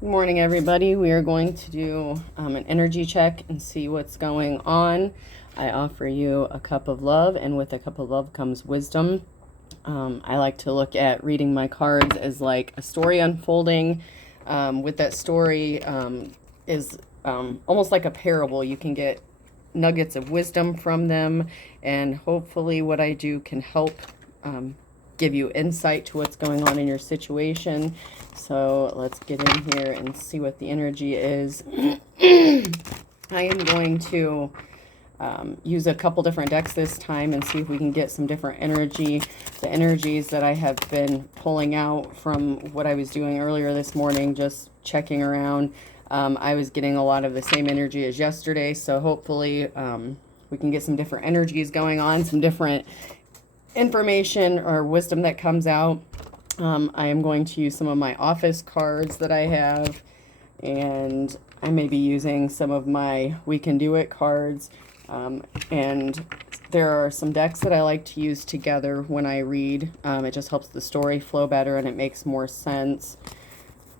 Good morning, everybody. We are going to do an energy check and see what's going on. I offer you a cup of love, and with a cup of love comes wisdom. I like to look at reading my cards as like a story unfolding. With that story is almost like a parable. You can get nuggets of wisdom from them, and hopefully what I do can help give you insight to what's going on in your situation. So let's get in here and see what the energy is. I am going to use a couple different decks this time and see if we can get some different energy. The energies that I have been pulling out from what I was doing earlier this morning, just checking around. I was getting a lot of the same energy as yesterday, so hopefully we can get some different energies going on, some different information or wisdom that comes out. I am going to use some of my office cards that I have, and I may be using some of my We Can Do It cards. And there are some decks that I like to use together when I read. It just helps the story flow better and it makes more sense.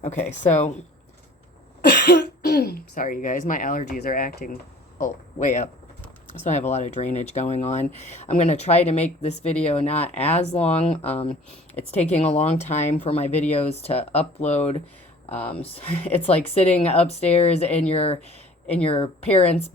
Okay, so sorry you guys, my allergies are acting way up. So I have a lot of drainage going on. I'm going to try to make this video not as long. It's taking a long time for my videos to upload. So it's like sitting upstairs in your parents',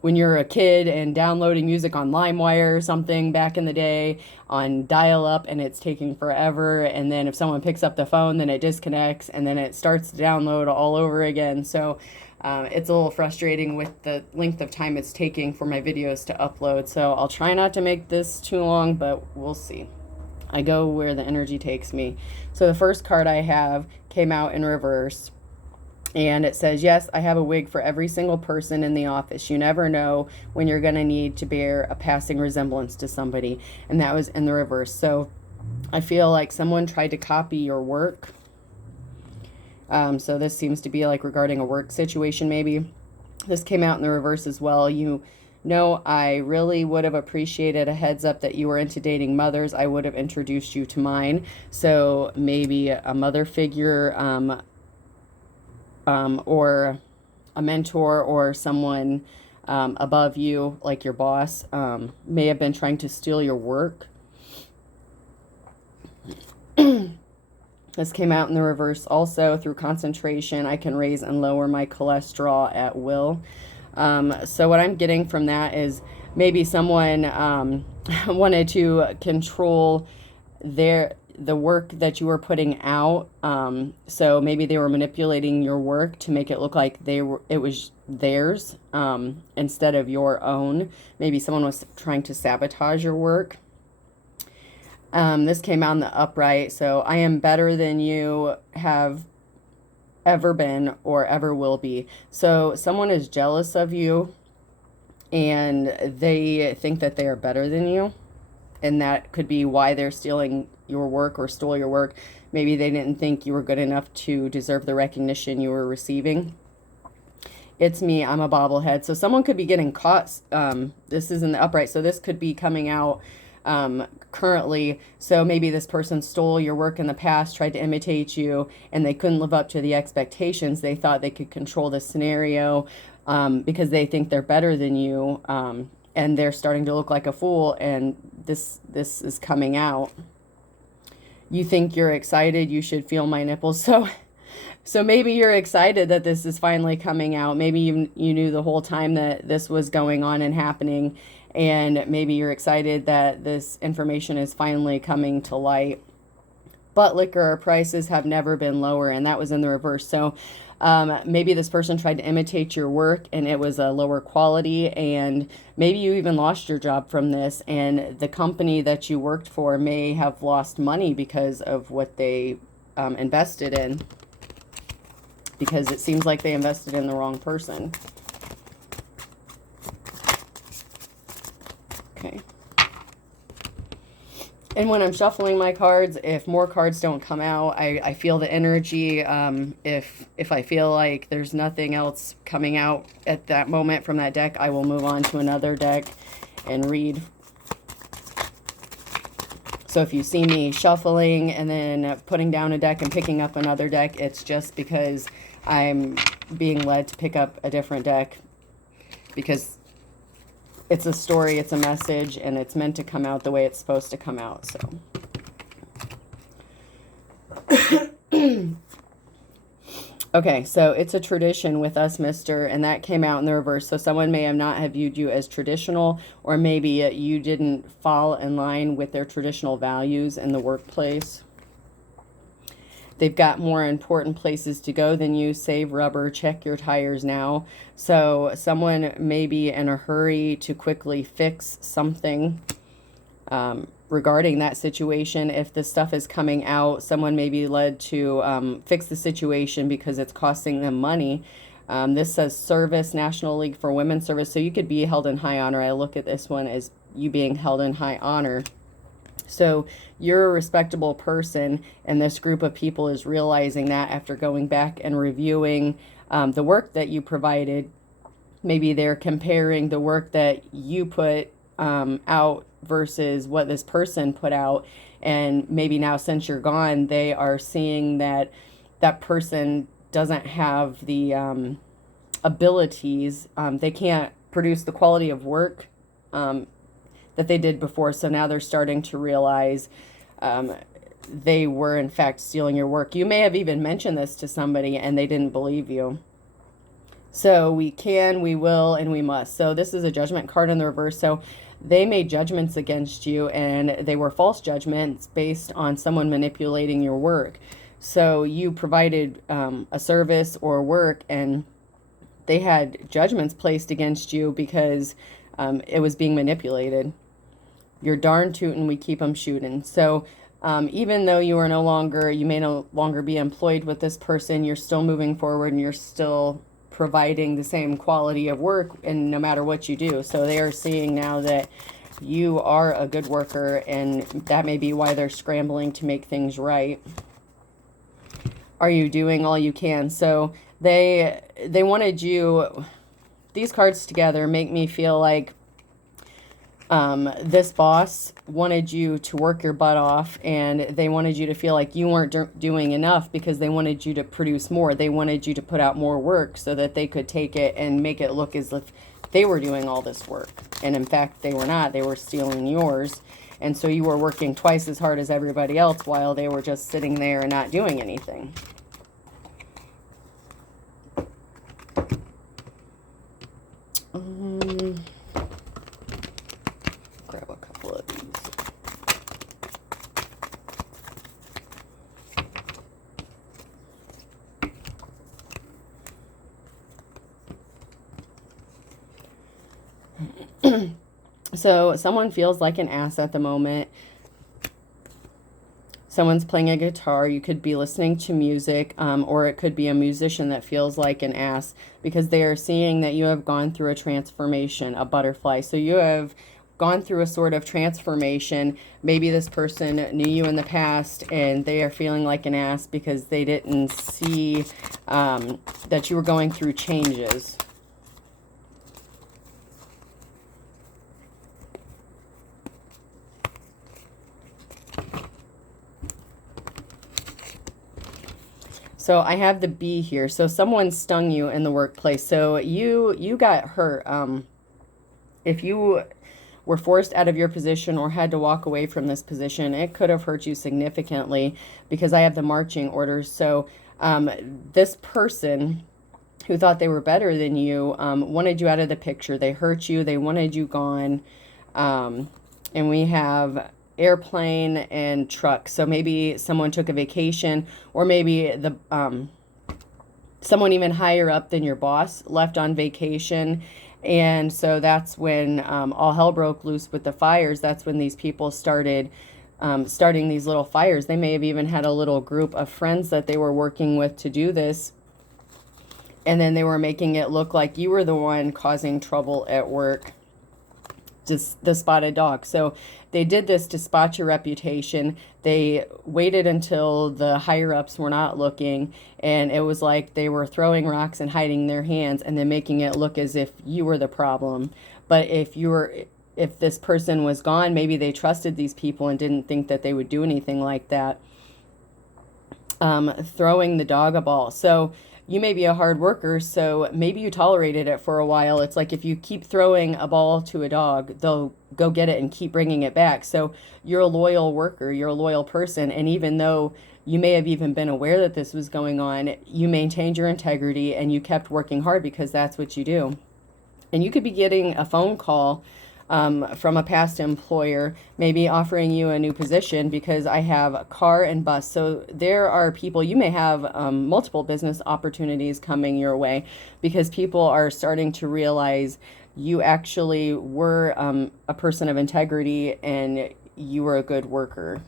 when you're a kid and downloading music on LimeWire or something back in the day on dial-up, and it's taking forever, and then if someone picks up the phone, then it disconnects, and then it starts to download all over again. So it's a little frustrating with the length of time it's taking for my videos to upload. So I'll try not to make this too long, but we'll see. I go where the energy takes me. So the first card I have came out in reverse. And it says, yes, I have a wig for every single person in the office. You never know when you're going to need to bear a passing resemblance to somebody. And that was in the reverse. So I feel like someone tried to copy your work. So this seems to be like regarding a work situation maybe. This came out in the reverse as well. I really would have appreciated a heads up that you were into dating mothers. I would have introduced you to mine. So maybe a mother figure, or a mentor or someone above you, like your boss, may have been trying to steal your work. This came out in the reverse also. Through concentration, I can raise and lower my cholesterol at will. So what I'm getting from that is maybe someone wanted to control the work that you were putting out. So maybe they were manipulating your work to make it look like it was theirs instead of your own. Maybe someone was trying to sabotage your work. This came out in the upright. So I am better than you have ever been or ever will be. So someone is jealous of you and they think that they are better than you. And that could be why they're stealing your work or stole your work. Maybe they didn't think you were good enough to deserve the recognition you were receiving. It's me, I'm a bobblehead. So someone could be getting caught. This is in the upright, so this could be coming out currently. So maybe this person stole your work in the past, tried to imitate you, and they couldn't live up to the expectations. They thought they could control the scenario because they think they're better than you. And they're starting to look like a fool, and this is coming out. You think you're excited, you should feel my nipples. So maybe you're excited that this is finally coming out. Maybe you knew the whole time that this was going on and happening, and maybe you're excited that this information is finally coming to light. Butt liquor prices have never been lower, and that was in the reverse. So maybe this person tried to imitate your work and it was a lower quality, and maybe you even lost your job from this, and the company that you worked for may have lost money because of what they invested in, because it seems like they invested in the wrong person. Okay. And when I'm shuffling my cards, if more cards don't come out, I feel the energy. If I feel like there's nothing else coming out at that moment from that deck, I will move on to another deck and read. So if you see me shuffling and then putting down a deck and picking up another deck, it's just because I'm being led to pick up a different deck, because it's a story, it's a message, and it's meant to come out the way it's supposed to come out. So okay, so it's a tradition with us, mister, and that came out in the reverse. So someone may not have viewed you as traditional, or maybe you didn't fall in line with their traditional values in the workplace. They've got more important places to go than you. Save rubber, check your tires now. So someone may be in a hurry to quickly fix something regarding that situation. If the stuff is coming out, someone may be led to fix the situation because it's costing them money. This says service, National League for Women's Service. So you could be held in high honor. I look at this one as you being held in high honor. So you're a respectable person, and this group of people is realizing that after going back and reviewing the work that you provided. Maybe they're comparing the work that you put out versus what this person put out, and maybe now since you're gone, they are seeing that that person doesn't have the abilities. They can't produce the quality of work that they did before. So now they're starting to realize they were in fact stealing your work. You may have even mentioned this to somebody and they didn't believe you. So we can, we will, and we must. So this is a judgment card in the reverse. So they made judgments against you, and they were false judgments based on someone manipulating your work. So you provided a service or work, and they had judgments placed against you because it was being manipulated. You're darn tootin', we keep them shooting. So even though you may no longer be employed with this person, you're still moving forward, and you're still providing the same quality of work, and no matter what you do. So they are seeing now that you are a good worker, and that may be why they're scrambling to make things right. Are you doing all you can? So they wanted you. These cards together make me feel like this boss wanted you to work your butt off, and they wanted you to feel like you weren't doing enough because they wanted you to produce more. They wanted you to put out more work so that they could take it and make it look as if they were doing all this work. And in fact, they were not. They were stealing yours. And so you were working twice as hard as everybody else while they were just sitting there and not doing anything. Grab a couple of these. So someone feels like an ass at the moment. Someone's playing a guitar. You could be listening to music, or it could be a musician that feels like an ass because they are seeing that you have gone through a transformation, a butterfly. So you have gone through a sort of transformation. Maybe this person knew you in the past and they are feeling like an ass because they didn't see that you were going through changes. So I have the B here. So someone stung you in the workplace. So you got hurt. If you were forced out of your position or had to walk away from this position, it could have hurt you significantly because I have the marching orders. So this person who thought they were better than you wanted you out of the picture. They hurt you. They wanted you gone. And we have airplane and truck. So maybe someone took a vacation, or maybe the someone even higher up than your boss left on vacation. And so that's when all hell broke loose with the fires. That's when these people started starting these little fires. They may have even had a little group of friends that they were working with to do this. And then they were making it look like you were the one causing trouble at work. Just the spotted dog. So they did this to spot your reputation. They waited until the higher ups were not looking, and it was like they were throwing rocks and hiding their hands and then making it look as if you were the problem. But if you were if this person was gone, maybe they trusted these people and didn't think that they would do anything like that. Throwing the dog a ball. So you may be a hard worker, so maybe you tolerated it for a while. It's like if you keep throwing a ball to a dog, they'll go get it and keep bringing it back. So you're a loyal worker, you're a loyal person, and even though you may have even been aware that this was going on, you maintained your integrity and you kept working hard because that's what you do. And you could be getting a phone call from a past employer, maybe offering you a new position, because I have car and bus. So there are people, you may have multiple business opportunities coming your way because people are starting to realize you actually were a person of integrity and you were a good worker.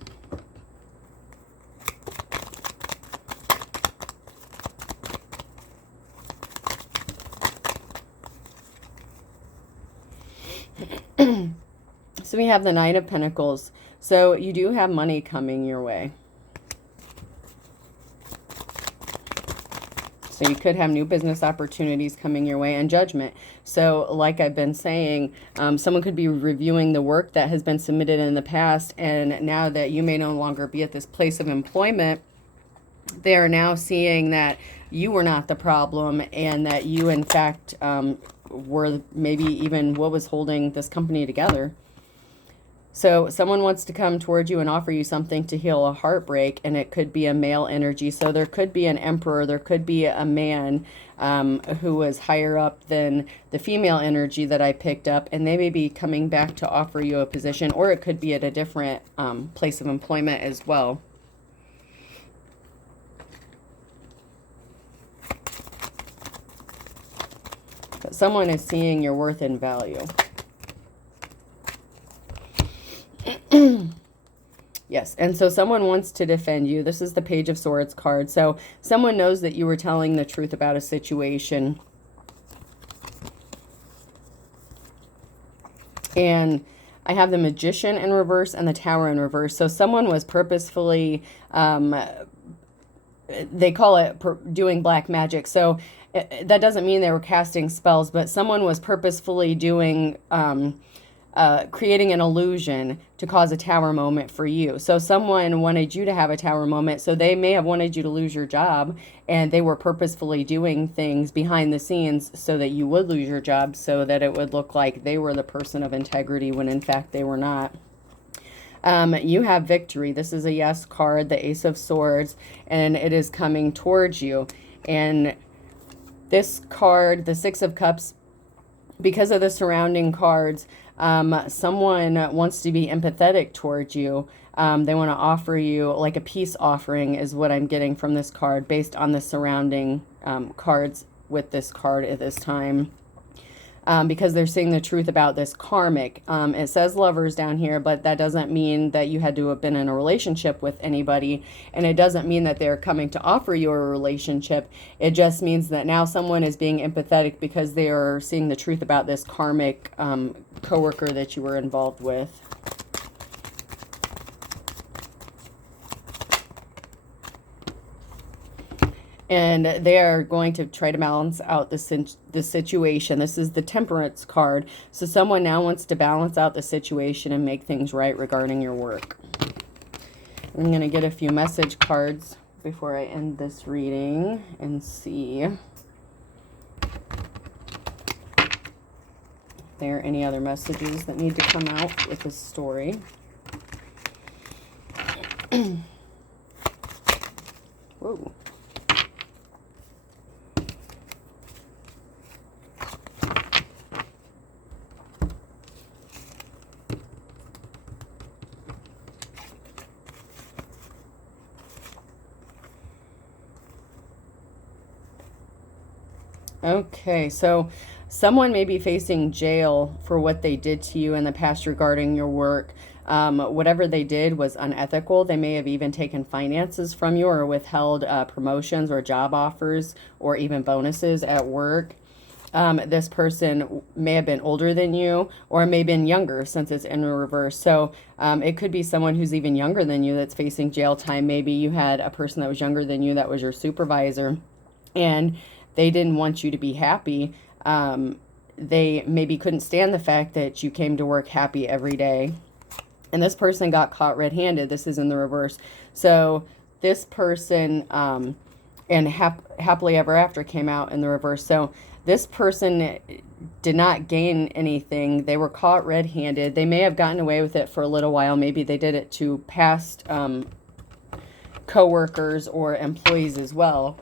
So we have the Knight of Pentacles. So you do have money coming your way. So you could have new business opportunities coming your way, and Judgment. So like I've been saying, someone could be reviewing the work that has been submitted in the past, and now that you may no longer be at this place of employment, they are now seeing that you were not the problem and that you in fact were maybe even what was holding this company together. So someone wants to come towards you and offer you something to heal a heartbreak, and it could be a male energy. So there could be an emperor, there could be a man who was higher up than the female energy that I picked up, and they may be coming back to offer you a position, or it could be at a different place of employment as well. But someone is seeing your worth and value. Yes, and so someone wants to defend you. This is the Page of Swords card. So someone knows that you were telling the truth about a situation. And I have the Magician in reverse and the Tower in reverse. So someone was purposefully, they call it doing black magic. So that doesn't mean they were casting spells, but someone was purposefully doing... creating an illusion to cause a tower moment for you. So someone wanted you to have a tower moment. So they may have wanted you to lose your job, and they were purposefully doing things behind the scenes so that you would lose your job, so that it would look like they were the person of integrity when in fact they were not. You have Victory. This is a yes card, the Ace of Swords, and it is coming towards you. And this card, the Six of Cups, because of the surrounding cards, someone wants to be empathetic towards you. They want to offer you like a peace offering is what I'm getting from this card based on the surrounding cards with this card at this time. Because they're seeing the truth about this karmic. It says lovers down here, but that doesn't mean that you had to have been in a relationship with anybody. And it doesn't mean that they're coming to offer you a relationship. It just means that now someone is being empathetic because they are seeing the truth about this karmic coworker that you were involved with. And they are going to try to balance out the situation. This is the Temperance card. So someone now wants to balance out the situation and make things right regarding your work. I'm going to get a few message cards before I end this reading and see if there are any other messages that need to come out with this story. Whoa. Okay, so someone may be facing jail for what they did to you in the past regarding your work. Whatever they did was unethical. They may have even taken finances from you or withheld promotions or job offers or even bonuses at work. This person may have been older than you or may have been younger since it's in reverse. So it could be someone who's even younger than you that's facing jail time. Maybe you had a person that was younger than you that was your supervisor, and they didn't want you to be happy. they maybe couldn't stand the fact that you came to work happy every day. And this person got caught red-handed. This is in the reverse. So this person, and happily ever after came out in the reverse. So this person did not gain anything. They were caught red-handed. They may have gotten away with it for a little while. Maybe they did it to past co-workers or employees as well,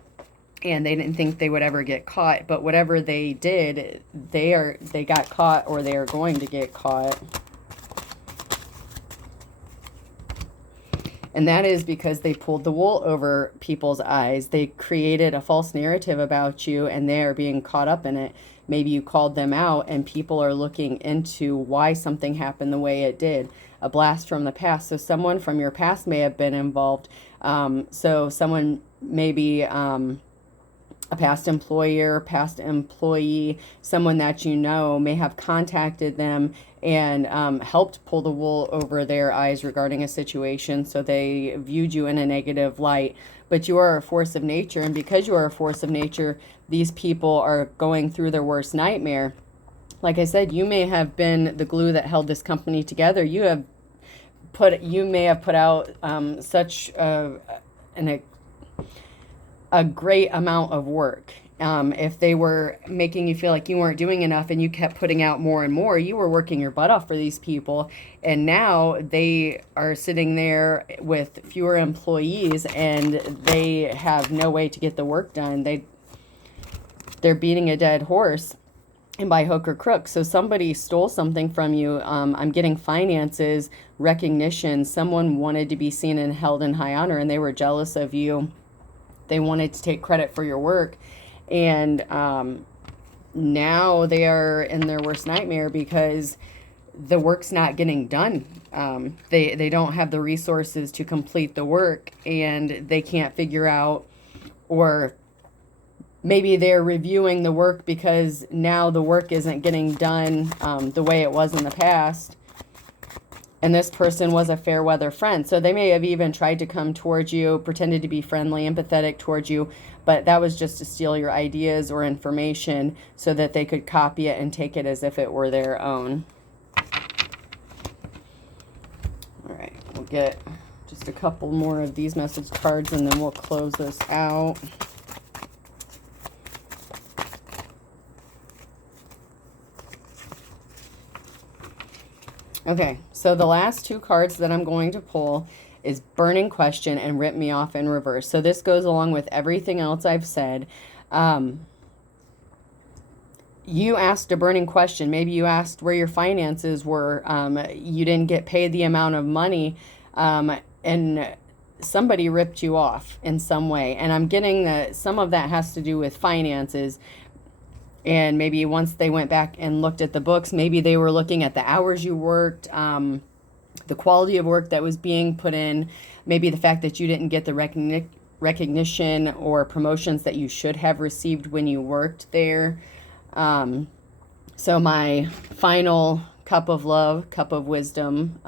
and they didn't think they would ever get caught. But whatever they did, they got caught, or they are going to get caught. And that is because they pulled the wool over people's eyes. They created a false narrative about you, and they are being caught up in it. Maybe you called them out, and people are looking into why something happened the way it did. A blast from the past. So someone from your past may have been involved. So someone maybe a past employer, past employee, someone that you know may have contacted them and helped pull the wool over their eyes regarding a situation. So they viewed you in a negative light. But you are a force of nature, and because you are a force of nature, these people are going through their worst nightmare. Like I said, you may have been the glue that held this company together. You may have put out such a great amount of work. If they were making you feel like you weren't doing enough and you kept putting out more and more, you were working your butt off for these people. And now they are sitting there with fewer employees, and they have no way to get the work done. They're beating a dead horse, and by hook or crook. So somebody stole something from you. I'm getting finances, recognition. Someone wanted to be seen and held in high honor, and they were jealous of you. They wanted to take credit for your work. And now they are in their worst nightmare because the work's not getting done. They don't have the resources to complete the work, and they can't figure out, or maybe they're reviewing the work because now the work isn't getting done the way it was in the past. And this person was a fair weather friend. So they may have even tried to come towards you, pretended to be friendly, empathetic towards you, but that was just to steal your ideas or information so that they could copy it and take it as if it were their own. All right, we'll get just a couple more of these message cards, and then we'll close this out. Okay, so the last two cards that I'm going to pull is Burning Question and Rip Me Off in Reverse. So this goes along with everything else I've said. You asked a burning question. Maybe you asked where your finances were. You didn't get paid the amount of money, and somebody ripped you off in some way. And I'm getting that some of that has to do with finances. And maybe once they went back and looked at the books, maybe they were looking at the hours you worked, the quality of work that was being put in, maybe the fact that you didn't get the recognition or promotions that you should have received when you worked there. So my final cup of love, cup of wisdom,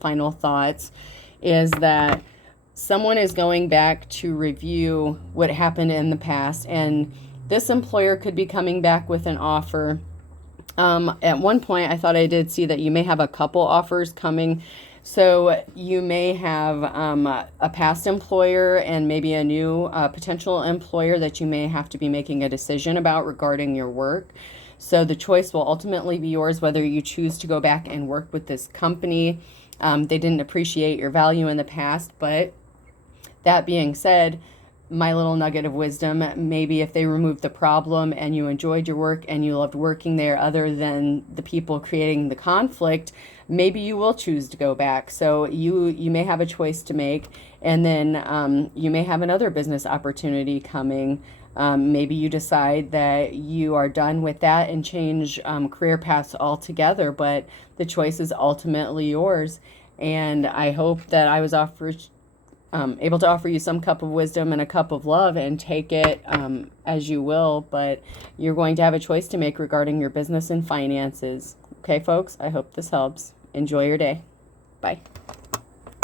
final thoughts is that someone is going back to review what happened in the past, and this employer could be coming back with an offer. At one point, I thought I did see that you may have a couple offers coming. So you may have a past employer and maybe a new potential employer that you may have to be making a decision about regarding your work. So the choice will ultimately be yours, whether you choose to go back and work with this company. They didn't appreciate your value in the past, but that being said, my little nugget of wisdom, maybe if they removed the problem and you enjoyed your work and you loved working there other than the people creating the conflict, maybe you will choose to go back. So you may have a choice to make, and then you may have another business opportunity coming. Maybe you decide that you are done with that and change career paths altogether, but the choice is ultimately yours. And I hope that I was able to offer you some cup of wisdom and a cup of love, and take it as you will, but you're going to have a choice to make regarding your business and finances. Okay, folks, I hope this helps. Enjoy your day. Bye.